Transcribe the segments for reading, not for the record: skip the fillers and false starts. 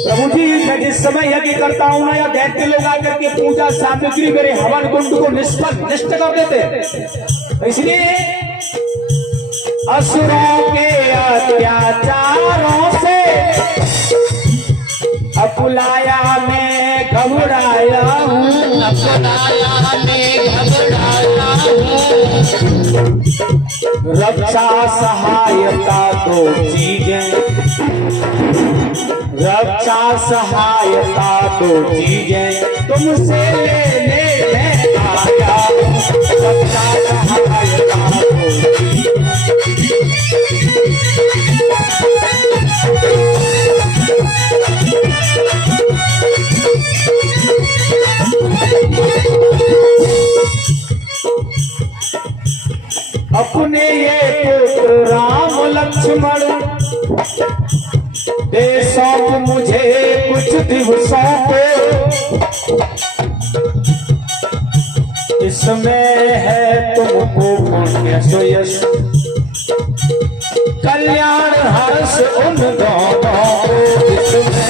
प्रभु जी मैं जिस समय यज्ञ करता हूँ ना, या दैत्य लोग आकर के पूजा सामग्री मेरे हवन कुंड को नष्ट कर देते। इसलिए असुरों के अत्याचारों से अकुलाया में घबराया हूँ, रक्षा सहायता दो चीजें, रक्षा सहायता दो चीजें तुमसे लेने में आया, रक्षा सहायता दो चीजें। अपने ये पुत्र राम लक्ष्मण दे सौंप मुझे कुछ दिवसों को, इसमें है तुमको पुण्य सुयश कल्याण हर्ष उन दोनों को, इसमें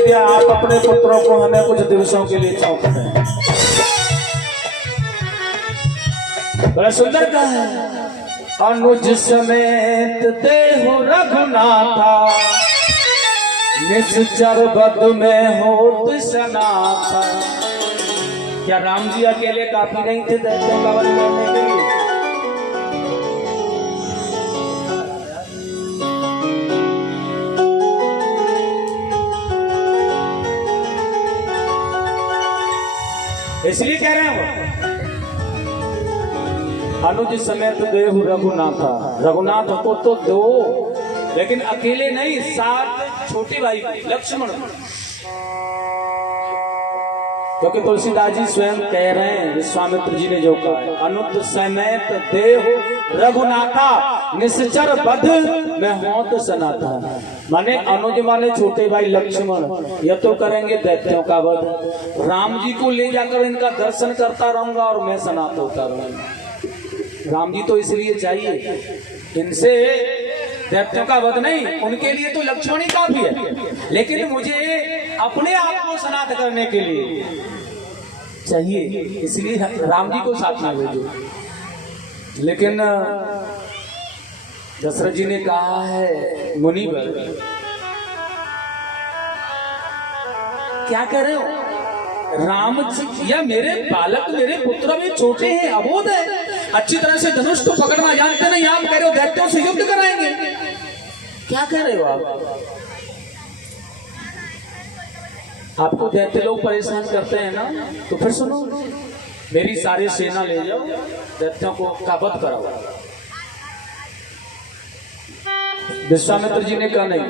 है आप अपने पुत्रों को हमें कुछ दिवसों के लिए सौंपते हैं। बड़ा सुंदर का है। अनुज समेत देहु रघुनाथा, निश्चर बद में होत सनाथा। क्या राम जी अकेले काफी नहीं थे दैत्यों का वध करने के लिए? इसलिए कह रहे हैं अनुज समेत देहु रघुनाथा। रघुनाथ को तो दो, लेकिन अकेले नहीं, साथ छोटे भाई लक्ष्मण। क्योंकि तुलसीदास जी स्वयं कह रहे हैं, विश्वामित्र जी ने जो कहा है, अनुज समेत देहु रघुनाथा, निश्चर बध में होत सनाथा। माने अनुज माने छोटे भाई लक्ष्मण, यह तो करेंगे दैत्यों का वध। राम जी को ले जाकर इनका दर्शन करता रहूंगा और मैं सनात होता रहूंगा। राम जी तो इसलिए चाहिए, इनसे दैत्यों का वध नहीं, उनके लिए तो लक्ष्मण ही काफी है, लेकिन मुझे अपने आप को सनात करने के लिए चाहिए, इसलिए राम जी को साथ में भेजो। लेकिन दशरथ जी ने कहा है, मुनिवर क्या कह रहे हो? राम जी या मेरे बालक, मेरे पुत्र भी छोटे हैं, अबोध है, अच्छी तरह से धनुष को पकड़ना जानते नहीं, आप कह रहे हो दैत्यों से युद्ध कराएंगे? क्या कह रहे हो आप? आपको दैत्य लोग परेशान करते हैं ना, तो फिर सुनो, मेरी सारी सेना ले जाओ, दैत्यों को वध कराओ। विश्वामित्र जी ने कहा नहीं,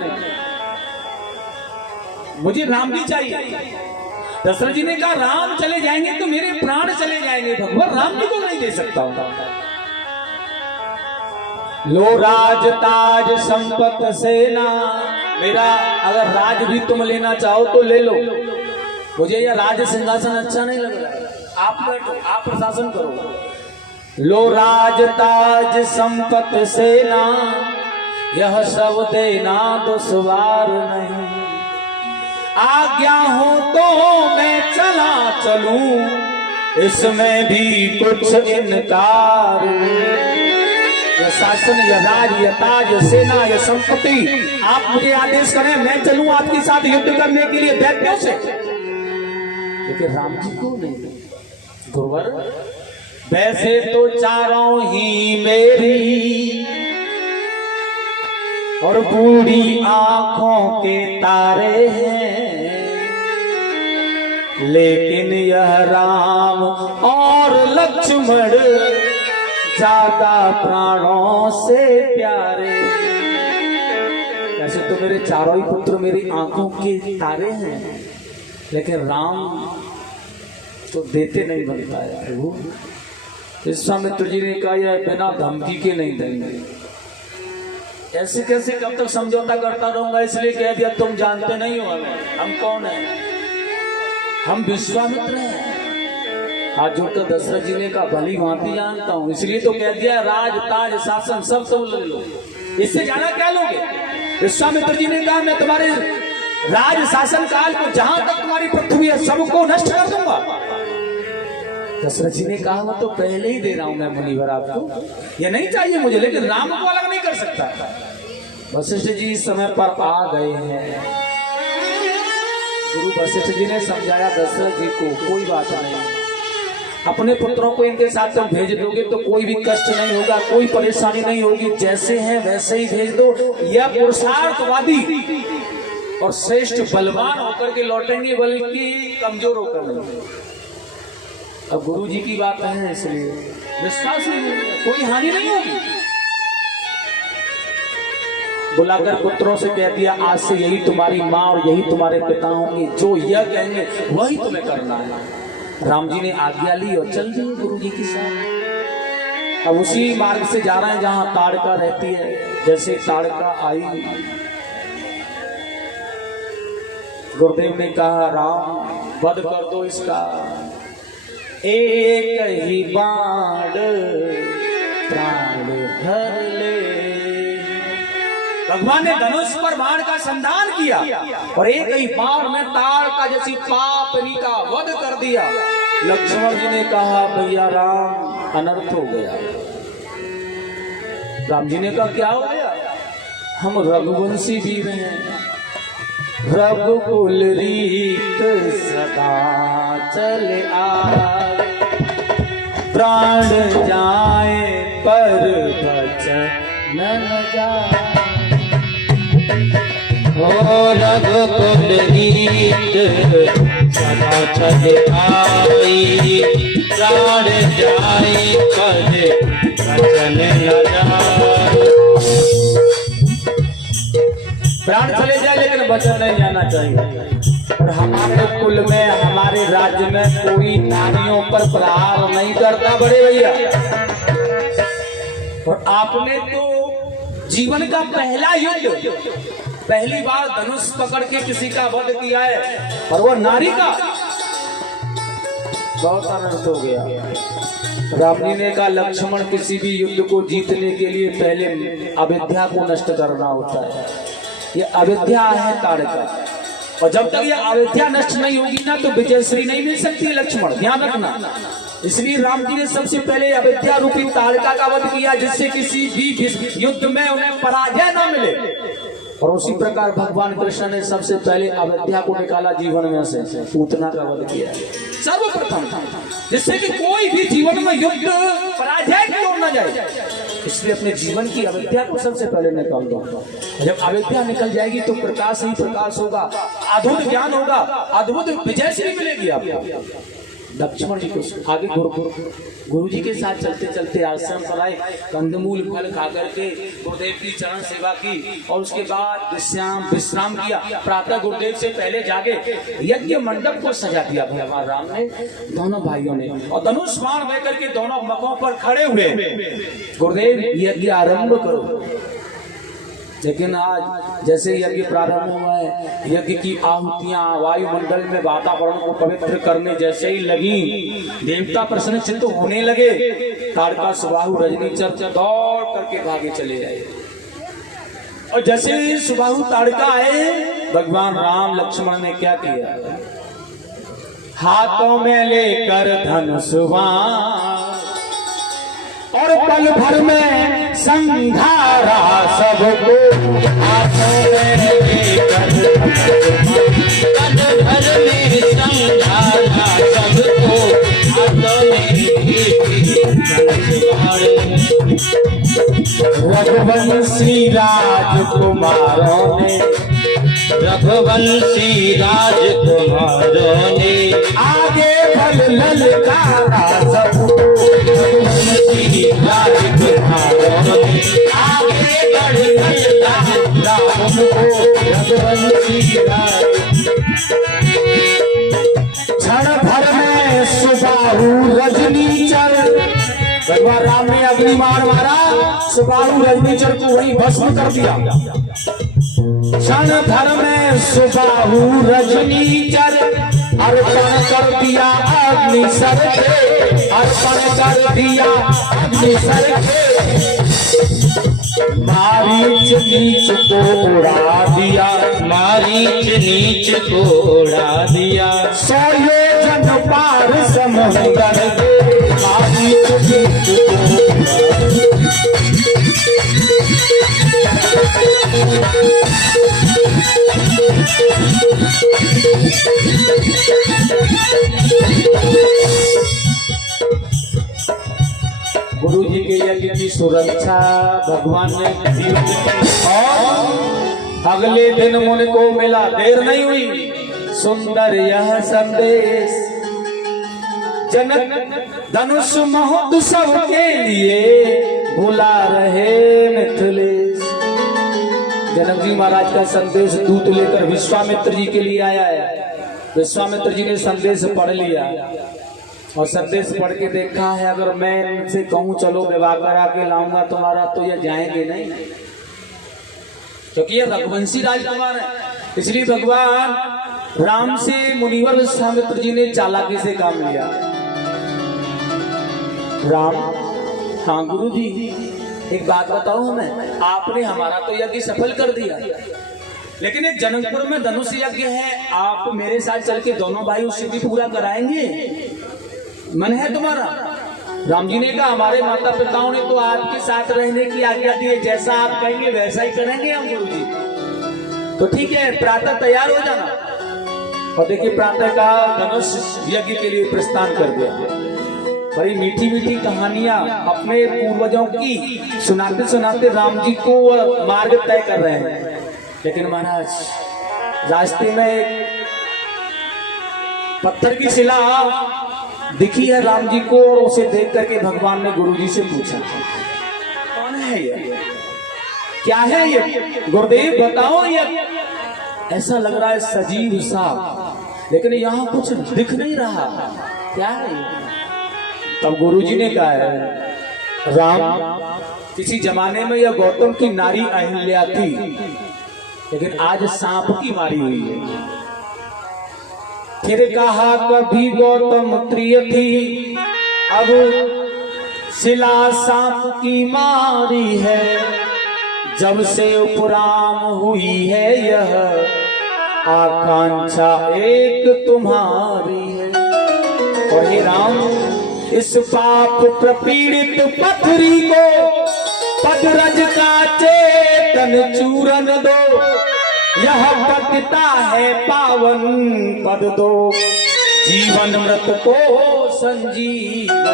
मुझे राम जी चाहिए। दशरथ जी ने कहा राम चले जाएंगे तो मेरे प्राण चले जाएंगे, भगवान राम जी को नहीं दे सकता। लो राज ताज संपत सेना, मेरा अगर राज भी तुम लेना चाहो तो ले लो, मुझे यह राज सिंहासन अच्छा नहीं लग रहा है, आप बैठो, आप प्रशासन करो। लो राज ताज संपत सेना, यह सब देना दुश्वार नहीं, आज्ञा हो तो मैं चला चलूं, इसमें भी कुछ इनकार। यह शासन, यह राज, यह ताज, यह सेना, यह संपत्ति, आप मुझे आदेश करें, मैं चलूं आपके साथ युद्ध करने के लिए दैत्यों से, लेकिन राम जी को नहीं। गुरुवर वैसे तो चारों ही मेरी और बूढ़ी आंखों के तारे हैं, लेकिन यह राम और लक्ष्मण ज्यादा प्राणों से प्यारे। वैसे तो मेरे चारों ही पुत्र मेरी आंखों के तारे हैं, लेकिन राम तो देते नहीं बनता है प्रभु। विश्वामित्र जी ने कहा यह बिना धमकी के नहीं देंगे, ऐसे कैसे कब तक समझौता करता रहूंगा, इसलिए कह दिया तुम जानते नहीं हो हमें, हम कौन है, हम विश्वामित्र हैं। हाथ जोड़कर दशरथ जी ने कहा भली भांति जानता हूं, इसलिए तो कह दिया राज ताज शासन सब सब ले लो, इससे ज्यादा क्या लोगे। विश्वामित्र जी ने कहा मैं तुम्हारे राज शासन काल को जहां तक तुम्हारी पृथ्वी है सबको नष्ट कर दूंगा। दशरथ जी ने कहा वो तो पहले ही दे रहा हूं मैं मुनिवर आपको, ये नहीं चाहिए मुझे, लेकिन राम को अलग नहीं कर सकता। वशिष्ठ जी इस समय पर आ गए हैं। गुरु वशिष्ठ जी ने समझाया दशरथ जी को कोई बात नहीं, अपने पुत्रों को इनके साथ तुम भेज दोगे तो कोई भी कष्ट नहीं होगा, कोई परेशानी नहीं होगी, जैसे हैं वैसे ही भेज दो। यह पुरुषार्थवादी और श्रेष्ठ बलवान होकर के लौटेंगे, बल्कि कमजोर होकर नहीं। अब गुरु जी की बात है इसलिए विश्वास नहीं होगा, कोई हानि नहीं होगी। बुलाकर पुत्रों से कह दिया आज से यही तुम्हारी माँ और यही तुम्हारे पिता होंगे, जो यह कहेंगे वही तुम्हें करना है। राम जी ने आज्ञा ली और चल दिए गुरु जी के साथ। अब उसी मार्ग से जा रहे हैं जहां ताड़का रहती है। जैसे ताड़का आई, गुरुदेव ने कहा राम वध कर दो इसका, एक ही बाण प्राण भर ले। भगवान ने धनुष पर बाण का संधान किया और एक ही बाण में ताड़का जैसी पापनी का वध कर दिया। लक्ष्मण जी ने कहा भैया राम अनर्थ हो गया। राम जी ने कहा क्या हो गया, हम रघुवंशी वीर हैं, रघुकुल रीत सदा चले आए, प्राण जाए पर बचन न जाए। रघुकुल रीत सदा चले आई, प्राण जाए पर बचन न जाए। प्राण चले जाए लेकिन बचन नहीं जाना चाहिए। और हमारे कुल में हमारे राज्य में कोई नारियों पर प्रहार नहीं करता बड़े भैया। और आपने तो जीवन का पहला युद्ध, पहली बार धनुष पकड़ के किसी का वध किया है और वो नारी का, बहुत आनंद हो गया। राम जी ने कहा लक्ष्मण किसी भी युद्ध को जीतने के लिए पहले अविद्या को नष्ट करना होता है। ये अविद्या है ताड़का, और जब तक ये अविद्या नष्ट नहीं होगी ना तो विजयश्री नहीं मिल सकती है लक्ष्मण, ध्यान रखना। इसलिए राम जी ने सबसे पहले अविद्या रूपी ताड़का का वध किया, जिससे किसी भी युद्ध में उन्हें पराजय न मिले। और उसी प्रकार भगवान कृष्ण ने सबसे पहले अविद्या को निकाला जीवन में से, पूतना का वध किया सर्वप्रथम, जिससे कि कोई भी जीवन में युद्ध पराजय की ओर न जाए। इसलिए अपने जीवन की अविद्या को सबसे पहले निकाल दो। जब अविद्या निकल जाएगी तो प्रकाश ही प्रकाश होगा, अद्भुत ज्ञान होगा, अद्भुत विजय श्री मिलेगी आपको। लक्ष्मण जी को आगे गुरु जी के साथ चलते चलते आश्रम पर आए, कंदमूल फल खा करके गुरुदेव की चरण सेवा की और उसके बाद विश्राम किया। प्रातः गुरुदेव से पहले जाके यज्ञ मंडप को सजा दिया भगवान राम ने, दोनों भाइयों ने, और धनुष बाण लेकर के दोनों मकों पर खड़े हुए गुरुदेव यज्ञ आरंभ करो। लेकिन आज जैसे यज्ञ प्रारंभ हुआ है, यज्ञ की आहुतियां वायुमंडल में वातावरण को पवित्र करने जैसे ही लगी, देवता प्रसन्नचित्त होने लगे। ताड़का सुबाहु रजनीचर दौड़ करके भागे चले आए। और जैसे ही सुबाहु ताड़का आए, भगवान राम लक्ष्मण ने क्या किया, हाथों में लेकर धनुष और पल भर में संघारा सबको, हाथों में लेकर पल भर में संघारा सबको, हाथों में रघुवंशी राजकुमारों ने, रघुवंशी राजकुमारों ने आगे फल ललकारा सबको, रघुवंशी राजकुमारों ने आगे बढ़ ललकारा सबको, रघुवंशी क्षण भर में सुबाहु रजनीचर भगवान राम ने अग्नि मार मारा, सुबाहु रजनीचर को वहीं भस्म कर दिया। क्षण भर में सुबाहु रजनीचर अर्पण कर दिया अग्नि सर के, अर्पण कर दिया अग्नि सर के। मारीच नीच को उड़ा दिया, मारीच नीच को उड़ा दिया। 100 योजन पार समुद्र के, मारीच नीच गुरु जी के यज्ञ की सुरक्षा भगवान ने की और अगले दिन मुझको मिला, देर नहीं हुई, सुंदर यह संदेश। जनक धनुष महोत्सव के लिए बुला रहे मिथिलेश। जनक जी महाराज का संदेश दूत लेकर विश्वामित्र जी के लिए आया है। विश्वामित्र जी ने संदेश पढ़ लिया और संदेश पढ़ के देखा है, अगर मैं इनसे कहूं चलो विवाह करा के लाऊंगा तुम्हारा, तो ये जाएंगे नहीं, क्योंकि ये रघुवंशी राजकुमार है। इसलिए भगवान राम से मुनिवर विश्वामित्र जी ने चालाकी से काम लिया। राम, हाँ गुरु जी, एक बात बताऊं मैं, आपने हमारा तो यज्ञ सफल कर दिया, लेकिन एक जनकपुर में धनुष यज्ञ है, आप मेरे साथ चल के दोनों भाई उससे भी पूरा कराएंगे? मन है तुम्हारा? राम जी ने कहा, हमारे माता पिताओं ने तो आपके साथ रहने की आज्ञा दी है, जैसा आप कहेंगे वैसा ही करेंगे हम गुरु जी। तो ठीक है, प्रातः तैयार हो जाना। और देखिए प्रातः का धनुष यज्ञ के लिए प्रस्थान कर दिया। बड़ी मीठी मीठी कहानियां अपने पूर्वजों की सुनाते सुनाते राम जी को मार्ग तय कर रहे हैं। लेकिन महाराज रास्ते में एक पत्थर की शिला दिखी है राम जी को, और उसे देख करके भगवान ने गुरु जी से पूछा, कौन है ये, क्या है ये? गुरुदेव बताओ, ये ऐसा लग रहा है सजीव सा, लेकिन यहाँ कुछ दिख नहीं रहा, क्या है ये? तब गुरु जी ने कहा है, राम, किसी जमाने में यह गौतम की नारी अहिल्या थी, लेकिन आज सांप की मारी हुई है। फिर कहा कभी गौतम प्रिय थी, अब शिला सांप की मारी है। जब से उपराम हुई है यह आकांक्षा एक तुम्हारी है। और हे राम, इस पाप प्रपीड़ित पथरी को पदरज का चेतन चूरन दो, यह पतिता है पावन पद दो, जीवन मृत को संजीवन।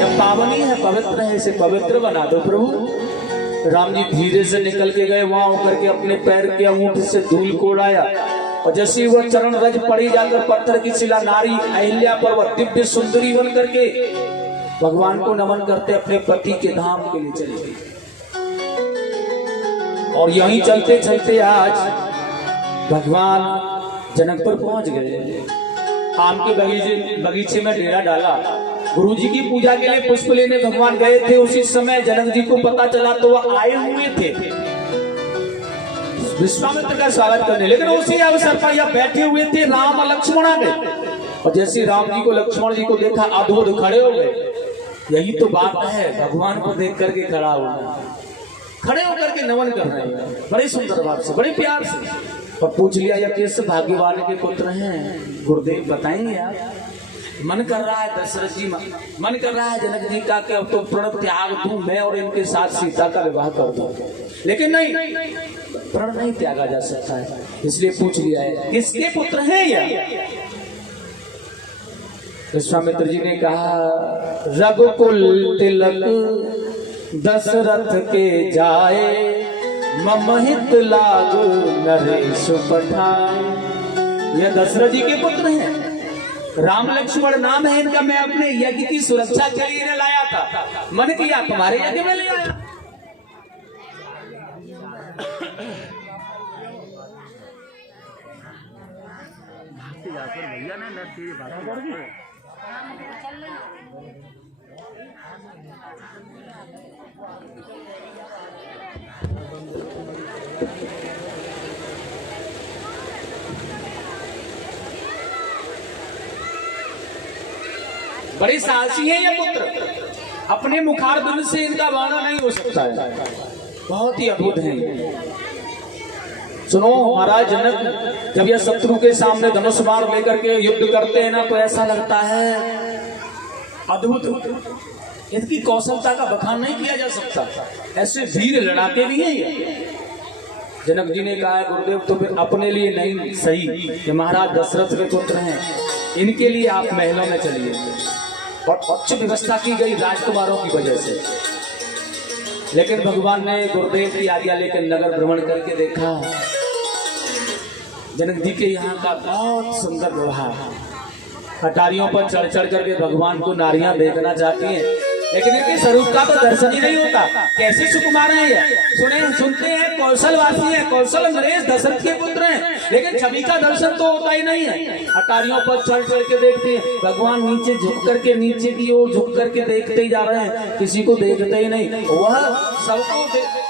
यह पावनी है, पवित्र है, इसे पवित्र बना दो प्रभु। राम जी धीरे से निकल के गए, वहां होकर के अपने पैर के अंगूठे से धूल को उड़ाया, और जैसे वह चरण रज पड़ी जाकर पत्थर की शिला नारी अहिल्या पर वह दिव्य सुंदरी बन करके भगवान को नमन करते अपने पति के धाम के लिए चली गई। और यहीं चलते चलते आज भगवान जनकपुर पहुंच गए। आम के बगीचे में डेरा डाला, गुरु जी की पूजा के लिए पुष्प लेने भगवान गए थे। उसी समय जनक जी को पता चला तो वह आए हुए थे विश्वामित्र का स्वागत करने, लेकिन उसी अवसर पर यह बैठे हुए थे राम और लक्ष्मण आ गए। और जैसे राम जी को लक्ष्मण जी को देखा, अद्भुत खड़े हो गए। यही तो बात है, भगवान को देख करके खड़ा होना, खड़े होकर के नमन कर रहे हैं, बड़ी सुंदर बात से, बड़े प्यार से। और पूछ लिया, यह किस भाग्यवान के पुत्र हैं गुरुदेव, बताएंगे आप? मन कर रहा है दशरथ जी, मन कर रहा है जनक जी का कि अब तो प्रण त्याग दूं मैं और इनके साथ सीता का विवाह कर दूं, लेकिन नहीं, प्रण नहीं त्यागा जा सकता है। इसलिए पूछ लिया है, किसके पुत्र हैं यह? विश्वामित्र जी ने कहा, रघुकुल तिलक दशरथ के जाए, ममहित लागू नरेश पठाए। यह दशरथ जी के पुत्र हैं, राम लक्ष्मण नाम है इनका। मैं अपने यज्ञ की सुरक्षा के लिए इन्हें लाया था, मन किया तुम्हारे यज्ञ में ले आया। बड़ी साहसी है ये पुत्र, अपने मुखारबिंद से इनका वर्णन नहीं हो सकता है, बहुत ही अद्भुत है। सुनो, महाराज जनक जब यह शत्रु के सामने धनुष बाण लेकर के युद्ध करते हैं ना, तो ऐसा लगता है अद्भुत, इनकी कौशलता का बखान नहीं किया जा सकता। ऐसे वीर लड़ाके भी हैं ये। जनक जी ने कहा, गुरुदेव तो फिर अपने लिए नहीं सही कि महाराज दशरथ के पुत्र हैं, इनके लिए आप महलों में चलिए। और उच्च व्यवस्था की गई राजकुमारों की वजह से। लेकिन भगवान ने गुरुदेव की आज्ञा लेकर नगर भ्रमण करके देखा, जनक जी के यहाँ का बहुत सुंदर व्यवहार। अटारियों पर चढ़ चढ़ करके भगवान को नारियां देखना चाहती हैं, लेकिन इनके स्वरूप का तो दर्शन ही नहीं होता। कैसे सुकुमार हैं ये? सुनते हैं कौशलवासी हैं, कौशल नरेश दशरथ के पुत्र हैं, लेकिन छवि का दर्शन तो होता ही नहीं है। अटारियों पर चढ़ चढ़ के देखते हैं, भगवान नीचे झुक करके, नीचे की ओर झुक करके देखते ही जा रहे हैं, किसी को देखते ही नहीं। वह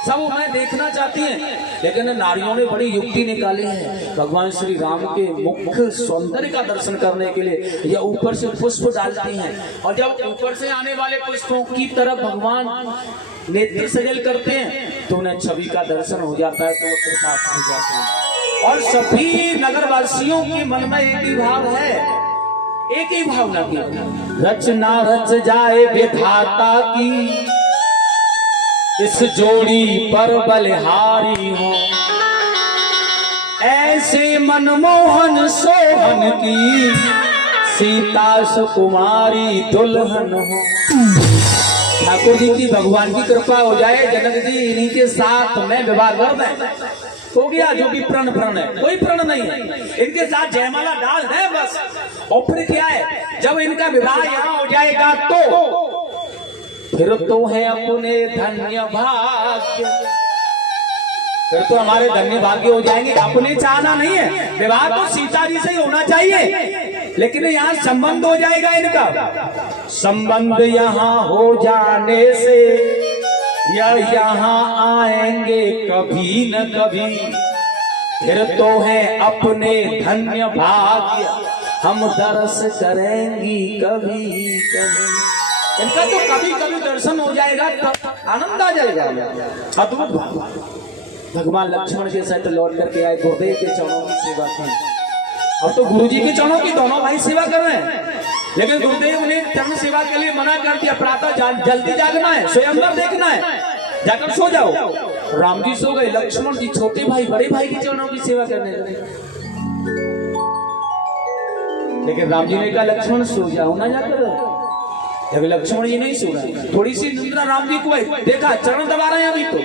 सब उन्हें देखना चाहती हैं, लेकिन नारियों ने बड़ी युक्ति निकाली है। भगवान श्री राम के मुख्य सौंदर्य का दर्शन करने के लिए यह ऊपर से पुष्प डालती हैं, और जब ऊपर से आने वाले पुष्पों की तरफ भगवान नेत्र सजल करते हैं तो उन्हें छवि का दर्शन हो जाता है, तो वो प्रताप हो जाते हैं। और सभी नगरवासियों के मन में एक ही भाव है, एक ही भावना की, रचना रच जाए विधाता की, इस जोड़ी पर बलिहारी हो, ऐसे मनमोहन सोहन की, सीता सुकुमारी दुल्हन हो। ठाकुर जी की भगवान की कृपा हो जाए, जनक जी इन्हीं के साथ में विवाह कर दें, हो गया। जो भी प्रण है, कोई प्रण नहीं है, इनके साथ जयमाला डाल दें बस। और फिर क्या है, जब इनका विवाह यहाँ हो जाएगा तो फिर तो है अपने धन्य भाग्य, फिर तो हमारे धन्य भाग्य हो जाएंगे। अपने चाहना नहीं है, विवाह तो सीता जी से ही होना चाहिए, लेकिन यहाँ संबंध हो जाएगा इनका। संबंध यहाँ हो जाने से या यहाँ आएंगे कभी न कभी, फिर तो है अपने धन्य भाग्य, हम दर्श करेंगी कभी कभी। इनका तो कभी कभी दर्शन हो जाएगा, तब आनंद आ जाएगा। अद्भुत भगवान लक्ष्मण के साथ लौट करके आए, गुरुदेव के चरणों की सेवा की। अब तो गुरुजी के चरणों की दोनों भाई सेवा कर रहे हैं, लेकिन गुरुदेव ने चरण सेवा के लिए मना कर दिया। प्रातः जल्दी जागना है, स्वयंवर देखना है, जाकर सो जाओ। राम जी सो गए, लक्ष्मण जी छोटे भाई बड़े भाई के चरणों की सेवा करने लगे। लेकिन राम जी ने कहा, लक्ष्मण सो जाओ ना जाकर। जब लक्ष्मण जी नहीं सो रहे, थोड़ी सी निद्रा राम जी को आई, देखा चरण दबा रहे हैं अभी तो।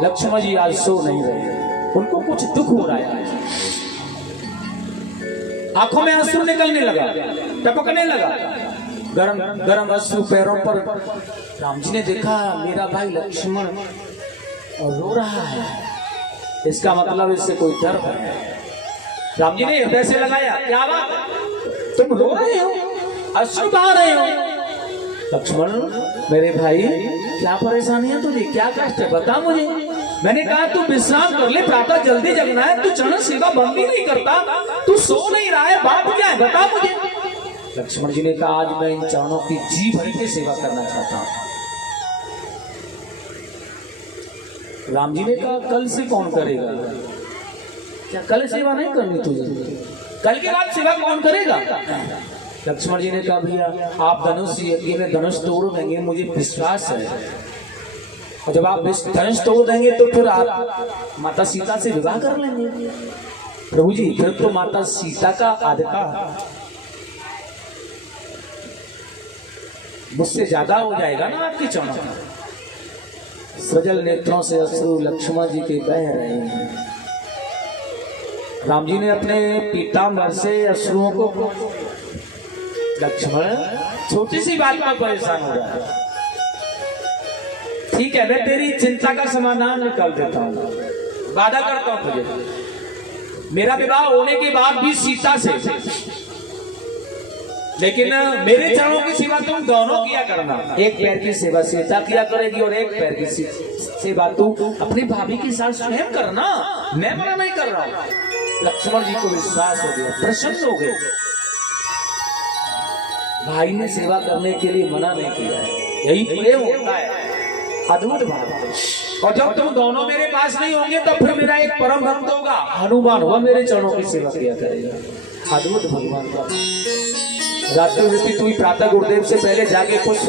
लक्ष्मण जी आज सो नहीं रहे, उनको कुछ दुख हो रहा है। आंखों में आंसू निकलने लगा, टपकने लगा, गरम गरम अश्रु पैरों पर। राम जी ने देखा मेरा भाई लक्ष्मण रो रहा है, इसका मतलब इससे कोई डर है। राम जी ने हृदय से लगाया, क्या बात, तुम रो रहे हो, अश्रु बहा रहे हो? लक्ष्मण मेरे भाई क्या परेशानी है तुझे, क्या कष्ट है, बता मुझे। मैंने कहा तू विश्राम कर ले, प्रातः जल्दी जगना है, तू चरण सेवा बंद ही नहीं करता, तू सो नहीं रहा है, बात क्या है बता मुझे। लक्ष्मण जी ने कहा, आज मैं इन चरणों की जी भर के सेवा करना चाहता हूं। राम जी ने कहा, कल से कौन करेगा? क्या कल सेवा नहीं करनी तुझे? कल के बाद सेवा कौन करेगा? लक्ष्मण जी ने कहा, भैया आप धनुष यज्ञ में धनुष तोड़ देंगे, मुझे विश्वास है, और जब आप धनुष तोड़ देंगे तो फिर आप माता सीता से विवाह कर लेंगे। प्रभु जी फिर तो माता सीता का अधिकार मुझसे ज्यादा हो जाएगा ना आपकी चरणों में। सजल नेत्रों से अश्रु लक्ष्मण जी के बह रहे हैं। राम जी ने अपने पीताम्बर से अश्रुओं को, लक्ष्मण छोटी सी बात में परेशान हो रहा है, ठीक है मैं तेरी चिंता का समाधान निकाल देता हूँ, वादा करता हूँ तुझे। मेरा विवाह होने के बाद भी सीता से लेकिन मेरे चरणों की सेवा तुम दोनों किया करना। एक पैर की सेवा सीता किया करेगी और एक पैर की सेवा तू अपनी भाभी के साथ स्वयं करना। मैं मना नहीं कर रहा हूं। लक्ष्मण जी को विश्वास हो गया, प्रसन्न हो गए। भाई ने सेवा करने के लिए मना नहीं किया है, यही प्रेम होता है, अद्भुत भाव। और जब तुम दोनों मेरे पास नहीं होंगे तब फिर मेरा एक परम भक्त होगा हनुमान, वह मेरे चरणों की सेवा किया करेगा। अद्भुत भगवान का। रात्रि वृत्ति तू प्रातः गुरुदेव से पहले जाके पुष्प